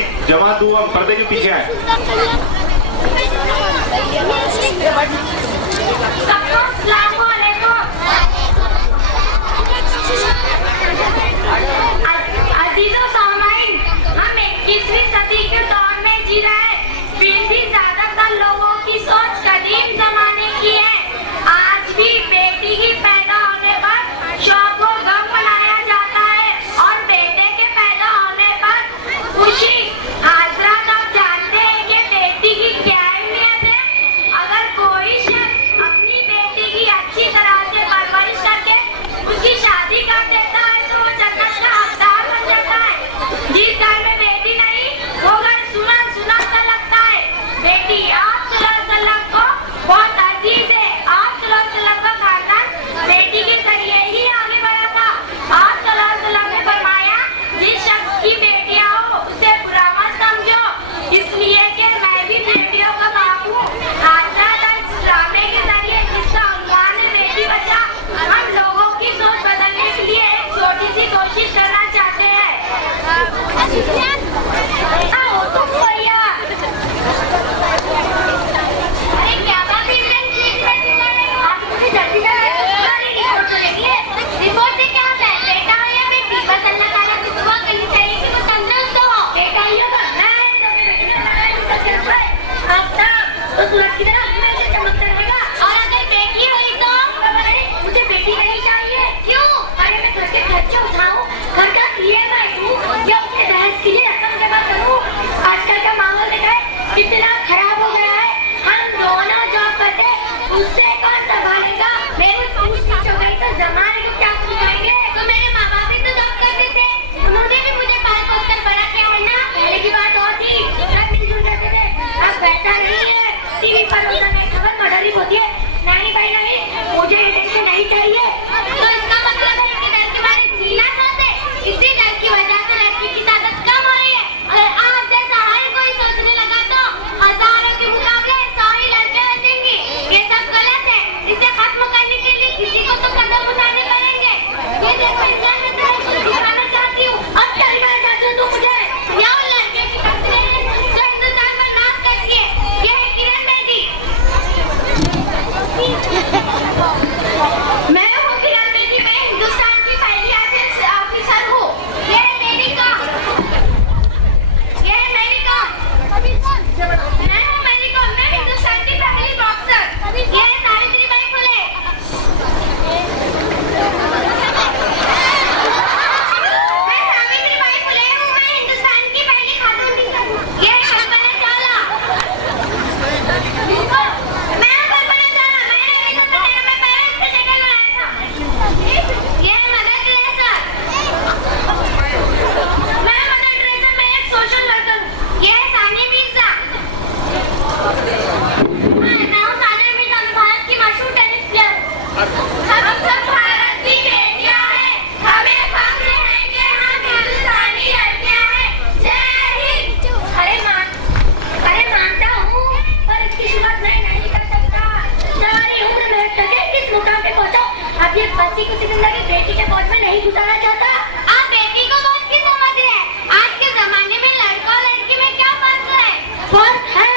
सभी जमात हुआ पर्दे के पीछे आए। अजीजों सामाइन, हम 21वीं सदी के दौर में जी रहे हैं, फिर भी ज्यादातर लोगों की सोच कदीम जमाने की है। आज भी बेटी की पैदा होने पर शौक व गम मनाया जाता है और बेटे के पैदा होने पर खुशी। हजरत आप जानते हैं कि बेटी की क्या अहमियत है? अगर कोई शख्स अपनी बेटी की अच्छी तरह से परवरिश करके उसकी शादी कर देता है तो वो जन्नत का हकदार बन जाता है। जिस घर में बेटी नहीं वो घर सुना सुना सा लगता है। बेटी आप सल्लल्लाहु अलैहि वसल्लम को बहुत अजीज है। आप सल्लल्लाहु अलैहि वसल्लम का खानदान बेटी के जरिए ही आगे बढ़ा था। आप सल्लल्लाहु अलैहि वसल्लम ने फरमाया, जिस शख्स की बेटियां हो उसे बुरा मत समझो, इसलिए कि मैं भी बेटियों का बाप हूँ। हजरत इस्लाम के जरिए जिसका उन्वान है बेटी बचा, हम लोगों की सोच बदलने के लिए एक छोटी सी कोशिश करना चाहते हैं। आओ तुम भैया। अरे क्या बात है, आप मुझे जल्दी रिपोर्ट लेंगे। रिपोर्ट से क्या होता है? बेटा हो या बेटी, बस अल्लाह ताला की दुआ करनी चाहिए कि वो तंदुरुस्त हो। बेटा ही होगा, तो सूरज की तरह हमेशा चमकता रहेगा। और अगर बेटी हुई तो? अरे मुझे बेटी नहीं चाहिए। क्यों? अरे मैं घर के खर्चे उठाऊं, घर का EMI दूं या अपने दहेज के लिए रकम जमा करूं। आजकल का माहौल देखा है कितना खराब हो गया है। हम दोनों जॉब करते हैं, उससे कौन संभालेगा? मेरी पूछ हो गई तो जमाने को क्या पूछेंगे? तो मेरे माँ बाप भी तो जॉब करते थे, उन्होंने भी मुझे पाल पोस कर बड़ा किया है ना। पहले की बात और थी, सब मिलजुल करते थे, अब वैसा नहीं है। टीवी पर होता है खबर मर्डरिंग होती है। नहीं भाई नहीं, मुझे इलेक्शन नहीं चाहिए। तो इसका मतलब है कि डर के बारे में जीना चाहते, इसी डर की वजह से लड़की की ताकत कम हो रही है। अगर आप जैसा हर कोई सोचने लगा तो हजारों के मुकाबले 100 ही लड़कियां बचेंगी। ये सब गलत है। इसे खत्म करने के लिए किसी को तो कदम उठाने पड़ेंगे। ये देखो इंसान में दिखाना चाहती हूँ, अब क्या दिखाना चाहती हूँ तुम मुझे? या उन लड़कियों की तस्वीरें जो हिंदुस्तान पर नाच करती है। ये है किरण बेदी। मैं हूँ किरण बेदी, मैं हिंदुस्तान की पहली ऑफिसर हूँ। ये है मेरिका, ये है मेरिका। मैं हूँ मेरिका, मैं हिंदुस्तान की पहली बॉक्सर। ये है सावित्रीबाई फुले। मैं सावित्रीबाई फुले हूँ, मैं हिंदुस्तान की पहली खातून टीचर हूँ। ये है कल्पना चावला। मैं कल्पना चावला, मैंने 1993 में पेरिस से सेकंड बनाया था। ये है मदर टेरेसा। मैं मदर टेरेसा में एक सोशल वर्कर हूँ। ये है सानिया मिर्जा। मैं हूँ सानिया मिर्जा, मैं भारत की मशहूर टेनिस प्लेयर हूँ। हम सब भारत की बेटियां हैं, हमें फख्र है कि हम हिंदुस्तानी लड़कियां हैं। जय हिंद। अरे मानता हूँ, पर इसकी शुरुआत मैं नहीं कर सकता। सारी उम्र मेहनत करके किस मुकाम पे पहुँचा, अब ये बच्ची की जिंदगी बेटी के बोझ में नहीं गुजारना चाहता। आप बेटी को बोझ क्यों समझ रहे हैं? आज के जमाने में लड़का और लड़की में क्या फर्क है? फर्क है,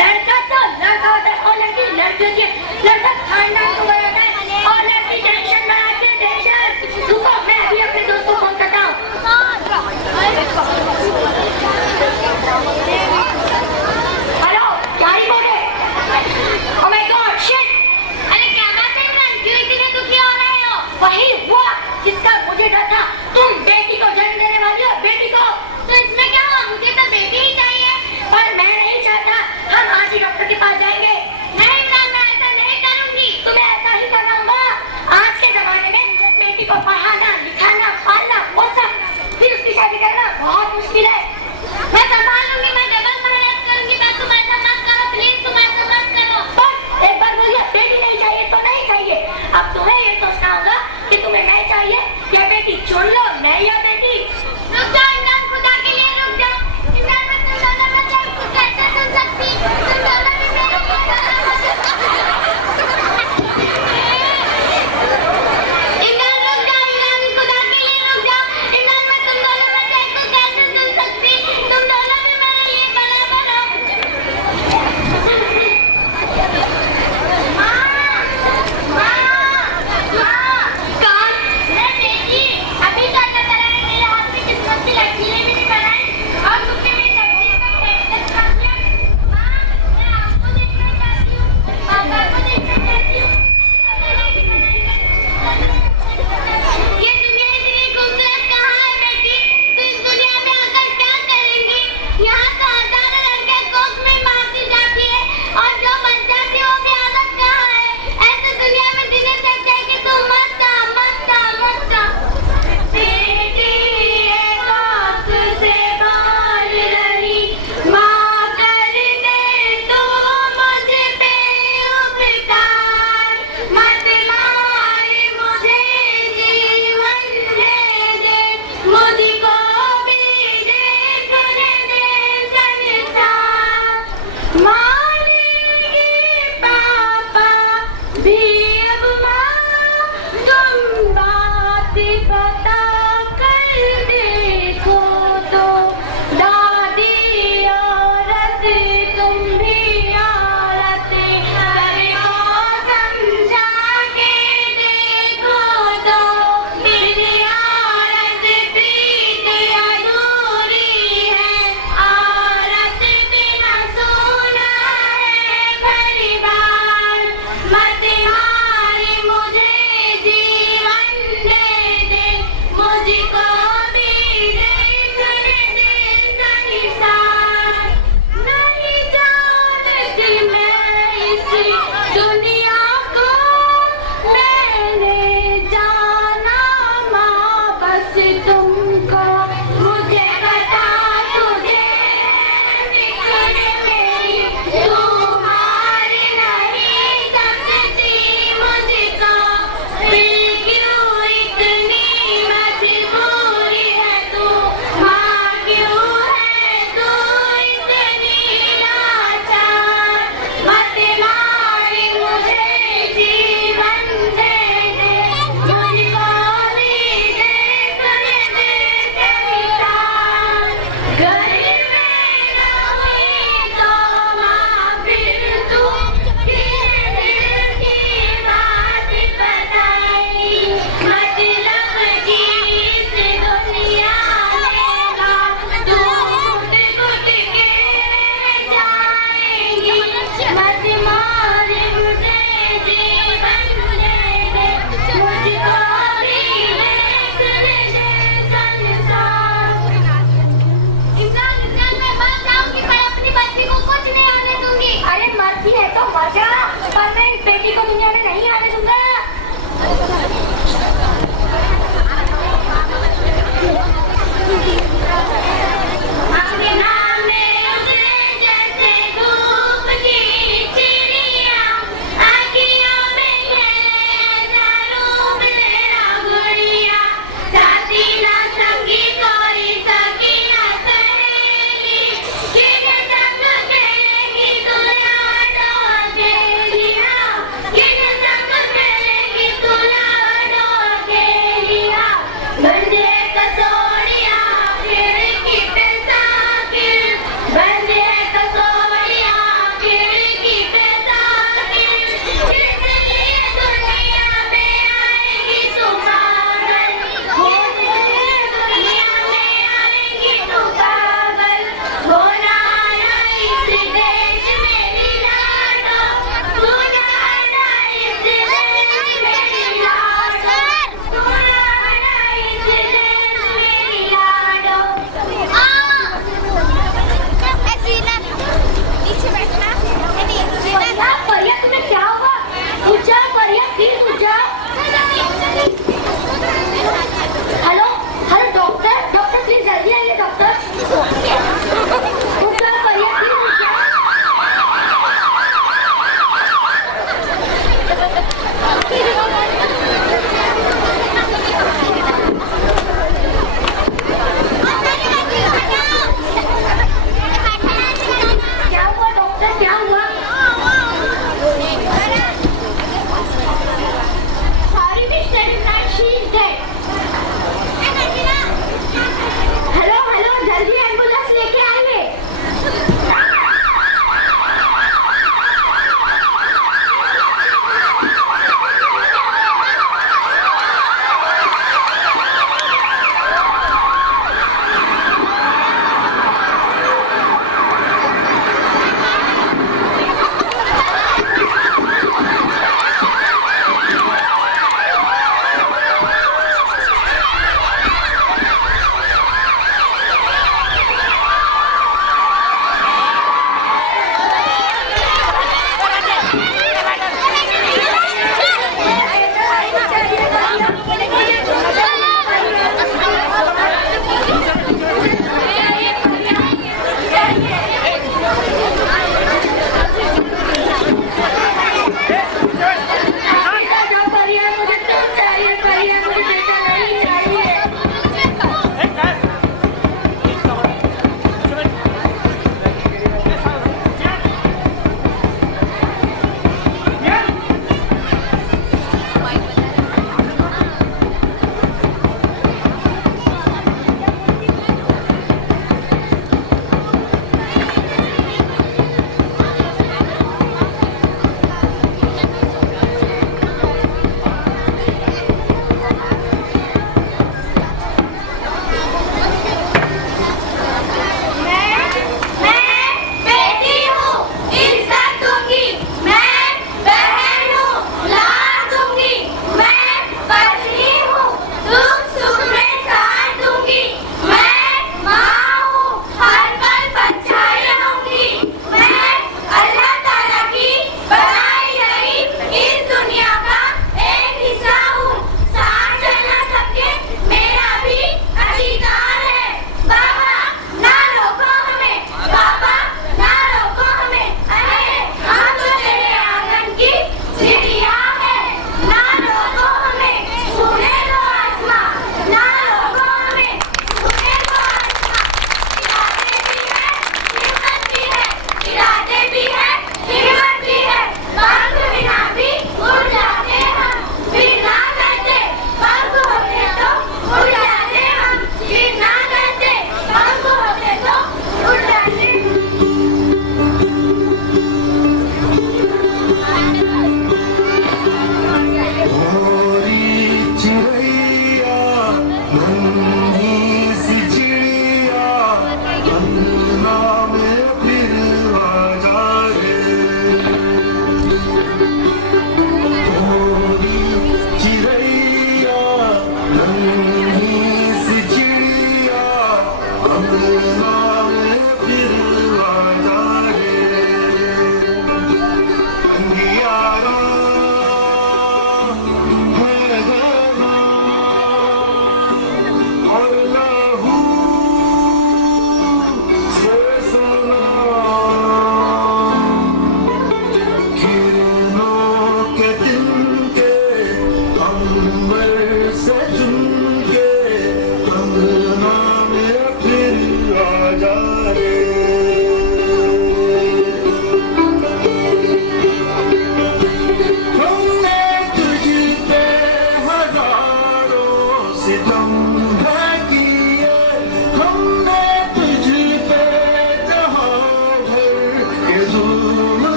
लड़का तो लड़का होता है और लड़की लड़की होती है। लड़का खानदान को बनाता है और लड़की टेंशन बनाती है टेंशन। रुको, मैं अभी अपने दोस्त को फोन करता हूँ। हेलो, क्या रिपोर्ट है? Oh my God, shit. अरे क्या बात है इमरान, क्यों इतने दुखी हो रहे हो? वही हुआ जिसका मुझे डर था। तुम बेटी को जन्म देने वाली हो, बेटी को। तो इसमें क्या हुआ? मुझे तो बेटी ही चाहिए। पर मैं नहीं चाहता। हम आज ही डॉक्टर के पास जाएंगे। नहीं इमरान, मैं ऐसा नहीं करूंगी। तुम्हें ऐसा ही बेटी को दुनिया में नहीं आने दूंगा। अपने नाम में उतरे जैसे धूप की चिड़िया, आँखियों में खेले रूप तेरा गुड़िया, साथी ना संगी कोई सखी ना सहेली, किन संग खेलेगी तू यादों अकेलिया, किन संग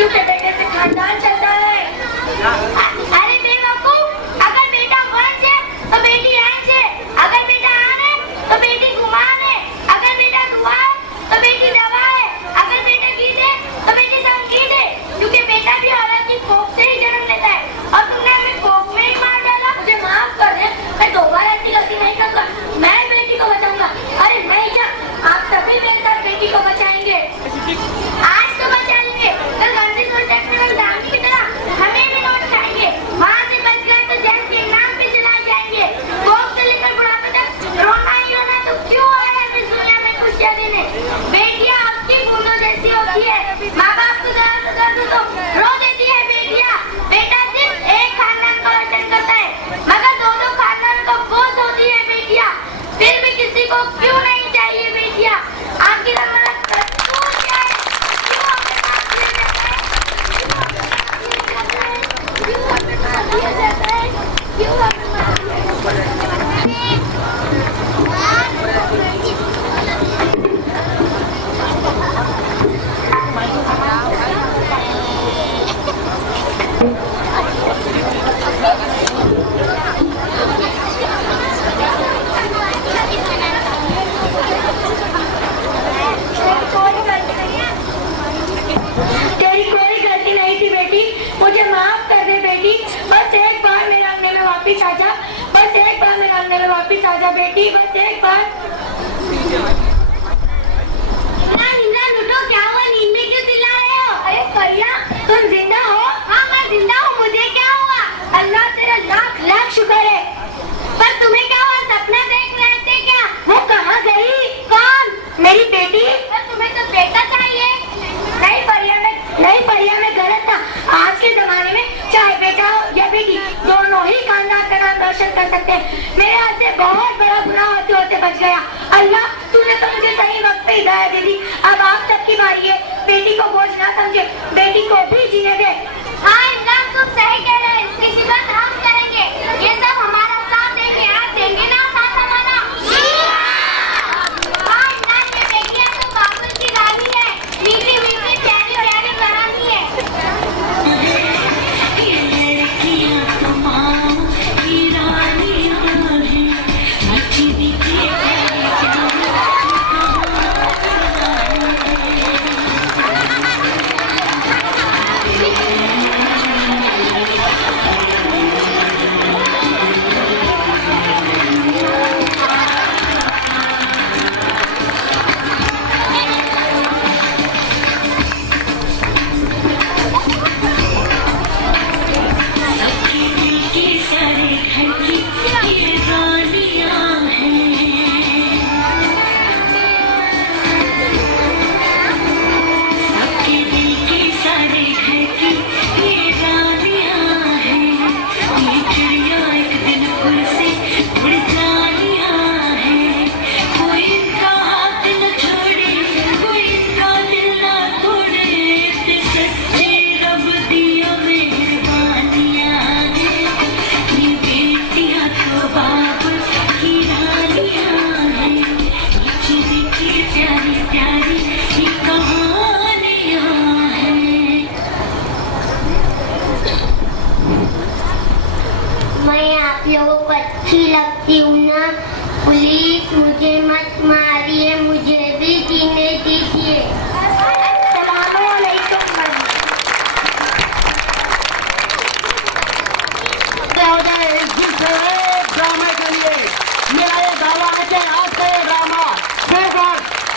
क्योंकि बेटे से खानदान चलता है। अरे बेवकूफ, अगर बेटा वन है तो बेटी आँच है, अगर बेटा आन है तो बेटी गुमान है, अगर बेटा दुआ है तो बेटी दवा है, अगर बेटा गीत है तो बेटी संगीत है, क्योंकि बेटा भी औरत की कोख से ही जन्म लेता है और तुमने हमें कोख में ही मार डाला। मुझे माफ कर दे, मैं दोबारा ऐसी गलती नहीं करूंगा, मैं बेटी को बचाऊंगा। अरे मैं क्या, आप सभी मिलकर बेटी को बचाएंगे। आज तो बचा लेंगे, कल गांधी सोसाइटी में गांधी की तरह हमें भी नोट खाएंगे, वहाँ से बच गए तो जैन के नाम पे चलाए जाएंगे। कोख से लेकर बुढ़ापे तक रोना ही रोना, तो क्यों आए हम इस दुनिया में खुशियाँ देने। बेटियाँ आपकी बूंदों जैसी होती है, माँ बाप को जरा सा कर दो तो रो देती है बेटियाँ। बेटा सिर्फ एक खानदान को रोशन करता है, मगर दो दो खानदान को बोझ होती है बेटियाँ। फिर भी किसी को क्यों नहीं चाहिए बेटियाँ। आखिर हमारा कसूर क्या है, क्यों हमें माफ किया जाता है, क्यों हमें माफ किया जाता है, क्यों हमें माफ किया जाता है। तेरी कोई गलती नहीं थी बेटी, मुझे माफ कर दे बेटी। बस एक बार मेरे अंगने में वापिस आ जा, बस एक बार मेरे अंगने में वापिस आ जा बेटी, बस एक बार। लुटो, क्या हुआ, नींद में क्यों चिल्ला रहे हो? अरे करिया, तुम जिंदा हो? हाँ मैं जिंदा हूँ, मुझे क्या हुआ? अल्लाह तेरा लाख लाख शुक्र है। पर तुम्हें क्या हुआ, सपना देख रहे थे क्या? वो कहाँ गई? कौन? मेरी बेटी। पर तुम्हें तो बेटा चाहिए। नहीं परिया में गलत था। आज के जमाने में चाहे बेटा हो या बेटी, दोनों ही खानदान का नाम रोशन कर सकते हैं। मेरे हाथ से बहुत बड़ा गुनाह होते होते बच गया। अल्लाह तूने तो मुझे सही वक्त पे हिदायत दे दी। अब आप सबकी बारी है, बेटी को बोझ ना समझे, बेटी को भी जीने दे। हाँ इमरान, तुम सही कह रहे हैं, इसकी खिदमत हम करेंगे। ये सब हमारा साथ देंगे, आप देंगे ना साथ हमारा? हाँ इमरान, ये बेटियां तो बाबुल की रानी है, मीठी मीठी प्यारी प्यारी कहानी है। अच्छी लगती हूँ ना, प्लीज मुझे मत मारिए, मुझे भी जीने दीजिए। ड्रामे के लिए मेरा ये दावा है कि आज का ये ड्रामा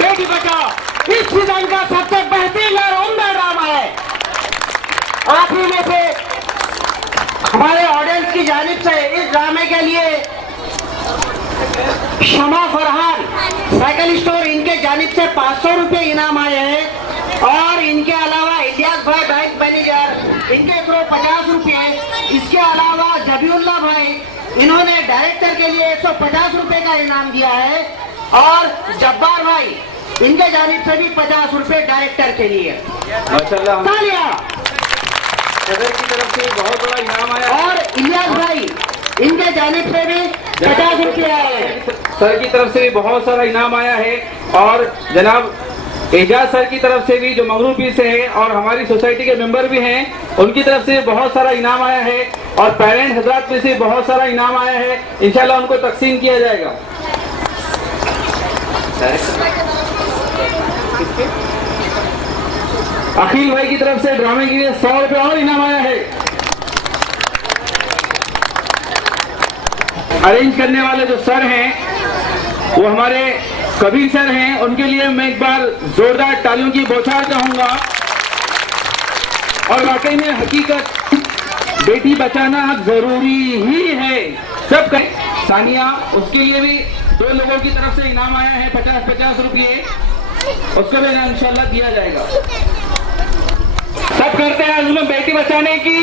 बेटी बचाओ इस सीजन का सबसे बेहतरीन और उम्दा ड्रामा है। आखिरी में से हमारे ऑडियंस की जानिब से इस ड्रामे के लिए शमा फरहान साइकिल स्टोर इनके जानिब से 500 रुपये इनाम आए हैं और इनके अलावा इलियास भाई बैंक मैनेजर इनके तरफ 50 रुपये, इसके अलावा जबीउल्लाह भाई इन्होंने डायरेक्टर के लिए 150 रुपये का इनाम दिया है और जब्बार भाई इनके जानिब से भी 50 रुपये डायरेक्टर के लिए। माशाल्लाह तालियां। सदर की तरफ से बहुत बड़ा इनाम आया और इलियास भाई इनके जानिब से भी 50 रुपये आए हैं। सर की तरफ से भी बहुत सारा इनाम आया है और जनाब एजाज सर की तरफ से भी जो मंगरूपी से है और हमारी सोसाइटी के मेंबर भी हैं, उनकी तरफ से बहुत सारा इनाम आया है और पेरेंट हजरात में से बहुत सारा इनाम आया है। इंशाल्लाह उनको तकसीम किया जाएगा। अखिल भाई की तरफ से ड्रामे के लिए 100 रुपये और इनाम आया है। अरेंज करने वाले जो सर हैं वो हमारे कबीर सर हैं, उनके लिए मैं एक बार जोरदार तालियों की बौछार चाहूंगा। और वाकई में हकीकत बेटी बचाना जरूरी ही है, सब कहें। सानिया, उसके लिए भी 2 लोगों की तरफ से इनाम आया है 50-50 रुपये, उसको भी इंशाल्लाह दिया जाएगा। सब करते हैं आंदोलन बेटी बचाने की।